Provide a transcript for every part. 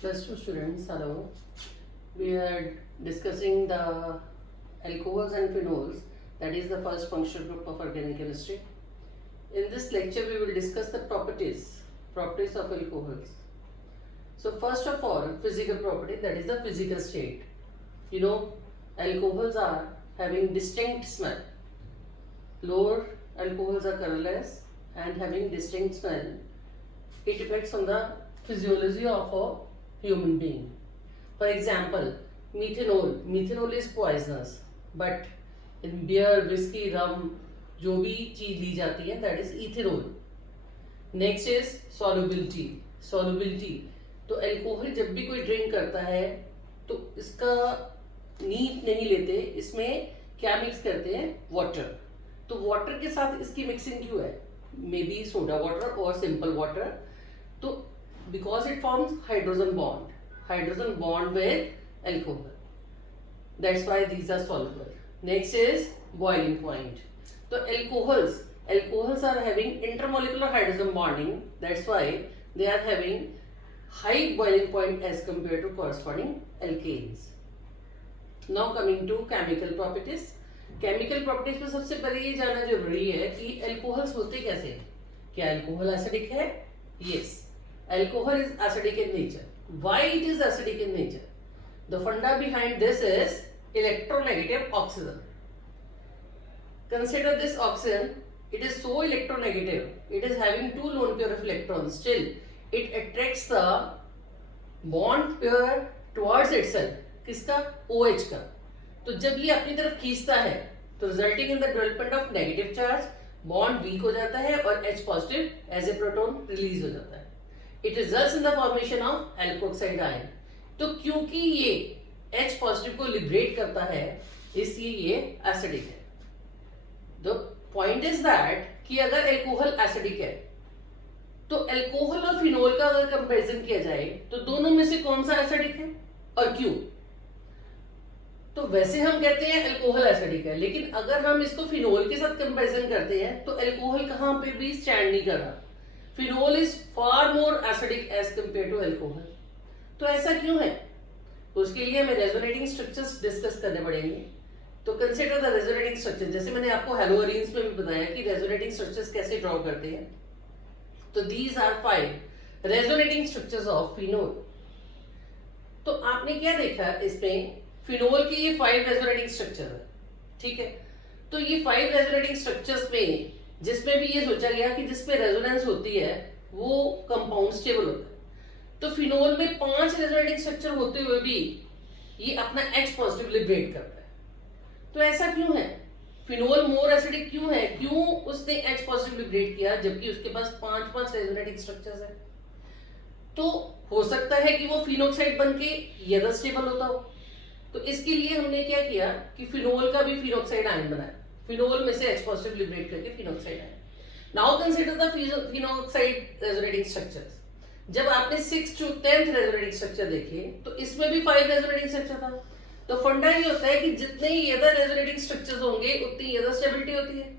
Plus two students, hello. We are discussing the alcohols and phenols, that is the first functional group of organic chemistry. In this lecture, we will discuss the properties of alcohols. So first of all, physical property, that is the physical state. You know, alcohols are having distinct smell. Lower alcohols are colorless and having distinct smell. It depends on the physiology of a human being. For example, methanol. Methanol is poisonous, but in beer, whiskey, rum, जो भी चीज ली जाती है, that is ethanol. Next is solubility. Solubility. तो alcohol जब भी कोई drink करता है तो इसका नीट नहीं लेते, इसमें क्या मिक्स करते हैं? वाटर. तो वाटर के साथ इसकी मिक्सिंग क्यों है? मे बी सोडा वाटर और सिंपल वाटर. तो because it forms hydrogen bond with alcohol. That's why these are soluble. Next is boiling point. So alcohols are having intermolecular hydrogen bonding. That's why they are having high boiling point as compared to corresponding alkanes. Now coming to chemical properties. Chemical properties में सबसे पहले ये जानना जरूरी है कि alcohols होते कैसे हैं. क्या alcohol acidic है? Yes. Alcohol is acidic in nature. Why it is acidic in nature? The funda behind this is electronegative oxygen. Consider this oxygen. It is so electronegative. It is having two lone pair of electrons. Still, it attracts the bond pair towards itself. किसका? OH का. तो जब ये अपनी तरफ खींचता है तो resulting in the development of negative charge, bond weak हो जाता है और H positive as a proton release हो जाता है. It results in the formation of alkoxide ion. तो क्योंकि ये H पॉजिटिव को लिबरेट करता है इसलिए ये एसिडिक है. द पॉइंट इज दैट कि अगर एल्कोहल एसिडिक है तो एल्कोहल और फिनोल का अगर कंपैरिजन किया जाए तो दोनों में से कौन सा एसिडिक है और क्यों? तो वैसे हम कहते हैं अल्कोहल एसिडिक है, लेकिन अगर हम इसको फिनोल के साथ कंपैरिजन करते हैं तो अल्कोहल कहां पे भी स्टैंड नहीं कर रहा. Phenol is far more acidic as compare to alcohol. तो ऐसा क्यों है? तो उसके लिए हमें रेजोनेटिंग स्ट्रक्चर्स डिस्कस करने पड़ेंगे. तो कंसीडर द रेजोनेटिंग स्ट्रक्चर. जैसे मैंने आपको हेलोअरीन्स में भी बताया कि रेजोनेटिंग स्ट्रक्चर्स कैसे ड्रॉ करते हैं. तो these are 5 resonating structures of phenol. तो आपने क्या देखा इसमें? फिनोल के ये 5 रेजोनेटिंग स्ट्रक्चर है. ठीक है. तो ये 5 रेजोनेटिंग स्ट्रक्चर्स में जिसमें भी ये सोचा गया कि जिसमें रेजोनेंस होती है वो कंपाउंड स्टेबल होता है. तो फिनोल में 5 रेजोनेटिंग स्ट्रक्चर होते हुए भी ये अपना H पॉजिटिव लिबरेट करता है. तो ऐसा क्यों है? फिनोल मोर एसिडिक क्यों है? क्यों उसने H पॉजिटिव लिबरेट किया जबकि उसके पास 5 रेजोनेटिंग स्ट्रक्चर्स है? तो हो सकता है कि वो फिनोक्साइड बनके ज्यादा स्टेबल होता हो. तो इसके लिए हमने क्या किया कि फिनोल का भी फिनोक्साइड आयन बनाया. फिनोल में से H पॉजिटिव लिबरेट करके phenoxide ion. Now consider the phenoxide resonating structures. जब आपने 6th to 10th resonating structure देखे तो इसमें भी 5 रेजोनेटिंग स्ट्रक्चर था. तो फंडा ये होता है कि जितने ज्यादा रेजोनेटिंग स्ट्रक्चर्स होंगे उतनी ज्यादा स्टेबिलिटी होती है.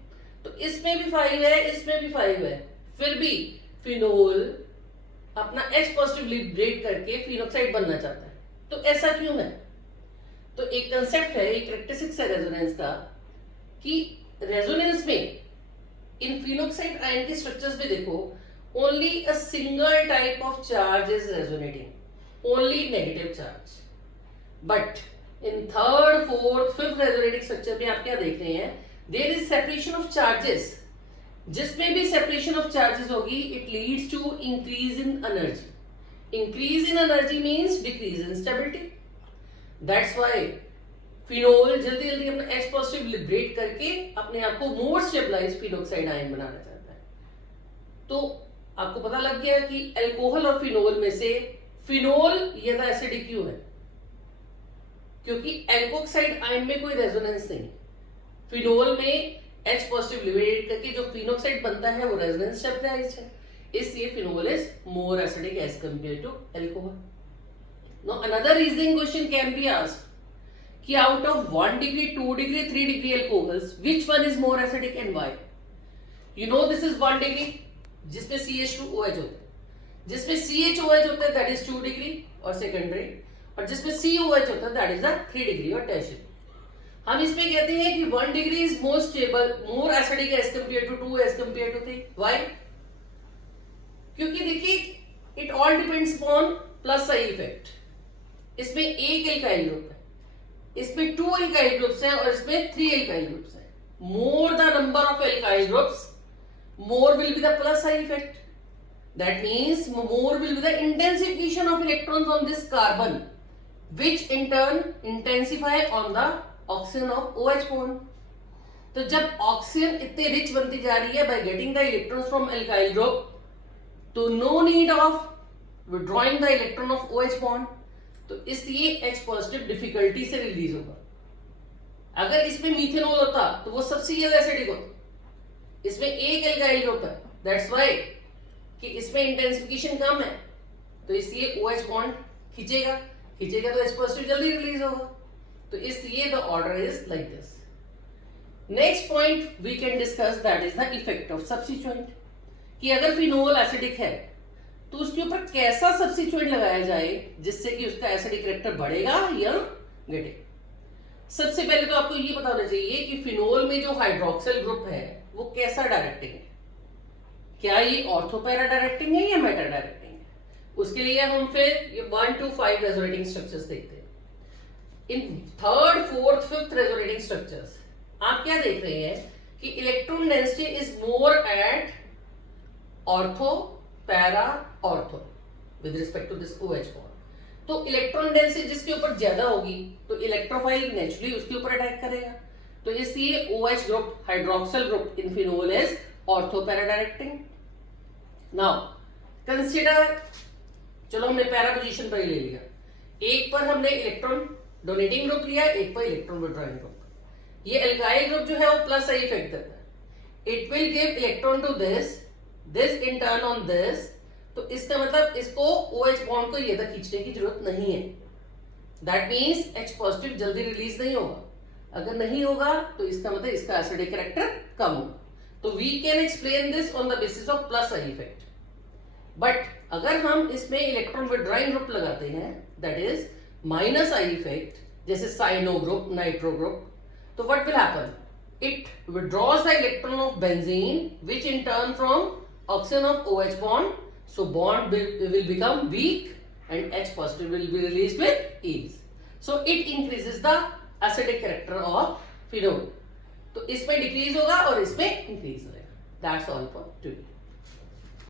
तो इसमें भी 5 है, इसमें भी 5 है, फिर भी फिनोल अपना H पॉजिटिव लिबरेट करके फिनोक्साइड बनना चाहता है. तो ऐसा क्यों है? तो एक कंसेप्ट है, एक कैरेक्टरिस्टिक्स है रेजोनेंस का कि रेजोनेंस में इन फिनोक्साइड आयन के स्ट्रक्चर्स में देखो only a single type of charge is resonating, only negative charge. But in 3rd, 4th, 5th resonating structure में आप क्या देख रहे हैं? There is separation of charges. जिसमें भी सेपरेशन ऑफ चार्जेस होगी it leads to increase in energy. Increase in energy means decrease in stability. That's why phenol जल्दी जल्दी अपना H पॉजिटिव लिबरेट करके अपने आप को मोर स्टेबलाइज फिनोक्साइड आयन बनाना चाहता है. तो आपको पता लग गया कि अल्कोहल और फिनोल में से फिनोल ज्यादा एसिडिक क्यों है? क्योंकि एल्कोक्साइड आयन में कोई रेजोनेंस नहीं. फिनोल में H पॉजिटिव लिबरेट करके जो फिनोक्साइड बनता है वो रेजोनेंस स्टेबलाइज्ड है, इसलिए phenol is more acidic as compare to alcohol. Now another reasoning question can be asked कि out of 1 degree, 2 degree, 3 degree alcohols, which one is more acidic and why? You know this is 1 degree जिसमें CH2OH होता है. जिसमें CHOH होता है that is 2 degree और secondary, और जिसमें COH होता है दैट इज द 3 डिग्री और टर्शियरी। हम इसमें कहते हैं कि 1 degree is more stable, more acidic as compare to 2 as compare to 3। Why? क्योंकि देखिए it all depends upon plus I effect. इसमें एक एल्काइल ग्रुप है, इसमें 2 एल्काइल ग्रुप्स हैं और इसमें 3 एल्काइल ग्रुप्स हैं। More the number of alkyl groups, more will be the plus side effect. That means more will be the intensification of electrons on this carbon, which in turn intensify on the oxygen of OH bond. तो जब oxygen इतने rich बनती जा रही है by getting the electrons from alkyl group, तो no need of withdrawing the electron of OH bond, तो इसलिए H पॉजिटिव डिफिकल्टी से रिलीज होगा। अगर इसमें मीथेनॉल होता तो वो सबसे ज्यादा एसिडिक होता। इसमें एक एल्काइल ग्रुप है, दैट्स व्हाई कि इसमें इंटेंसिफिकेशन कम है, तो इसलिए OH बॉन्ड खींचेगा तो H पॉजिटिव जल्दी रिलीज होगा। तो इसलिए the order is like this. Next point we can discuss that is the effect of substituent, कि अगर फिनोल एसिडिक है तो उसके ऊपर कैसा सब्स्टिट्यूएंट लगाया जाए जिससे कि उसका एसिडिक कैरेक्टर बढ़ेगा या घटेगा। सबसे पहले तो आपको ये पता होना चाहिए कि फिनोल में जो हाइड्रोक्सिल ग्रुप है वो कैसा डायरेक्टिंग है, क्या ये ऑर्थो पैरा डायरेक्टिंग है या मेटा डायरेक्टिंग है। उसके लिए हम फिर ये 1 to 5 रेजोनेटिंग स्ट्रक्चर्स देखते हैं। इन 3rd, 4th, 5th resonating structures आप क्या देख रहे हैं कि electron density is more at ortho para ortho with respect to this OH bond. तो इलेक्ट्रॉन डेंसिटी जिसके ऊपर ज्यादा होगी तो इलेक्ट्रोफाइल नेचुरली उसके ऊपर अटैक करेगा, तो इसलिए OH group hydroxyl group in phenol is ortho para directing. Now consider, चलो हमने पैरा पोजीशन पर ही ले लिया, एक पर हमने इलेक्ट्रॉन डोनेटिंग ग्रुप लिया, एक पर इलेक्ट्रॉन विड्रॉइंग ग्रुप। ये एल्काइल ग्रुप जो है वो प्लस आई इफेक्ट देता है, it will give electron to this in turn on this, तो इसका मतलब इसको OH बॉन्ड को ये तक खींचने की जरूरत नहीं है। दैट मीन्स H पॉजिटिव जल्दी रिलीज नहीं होगा। अगर नहीं होगा तो इसका मतलब इसका एसिडिक कैरेक्टर कम होगा। तो we can explain this on the basis of plus I effect. But अगर हम इसमें इलेक्ट्रॉन विड्रॉइंग ग्रुप लगाते हैं that is minus I effect, जैसे साइनो ग्रुप, नाइट्रो ग्रुप, तो what will happen, it withdraws the electron of benzene which in turn from oxygen of OH bond, so bond will become weak and H positive will be released with ease. So it increases the acidic character of phenol. तो इसमें decrease होगा और इसमें increase होगा। That's all for today.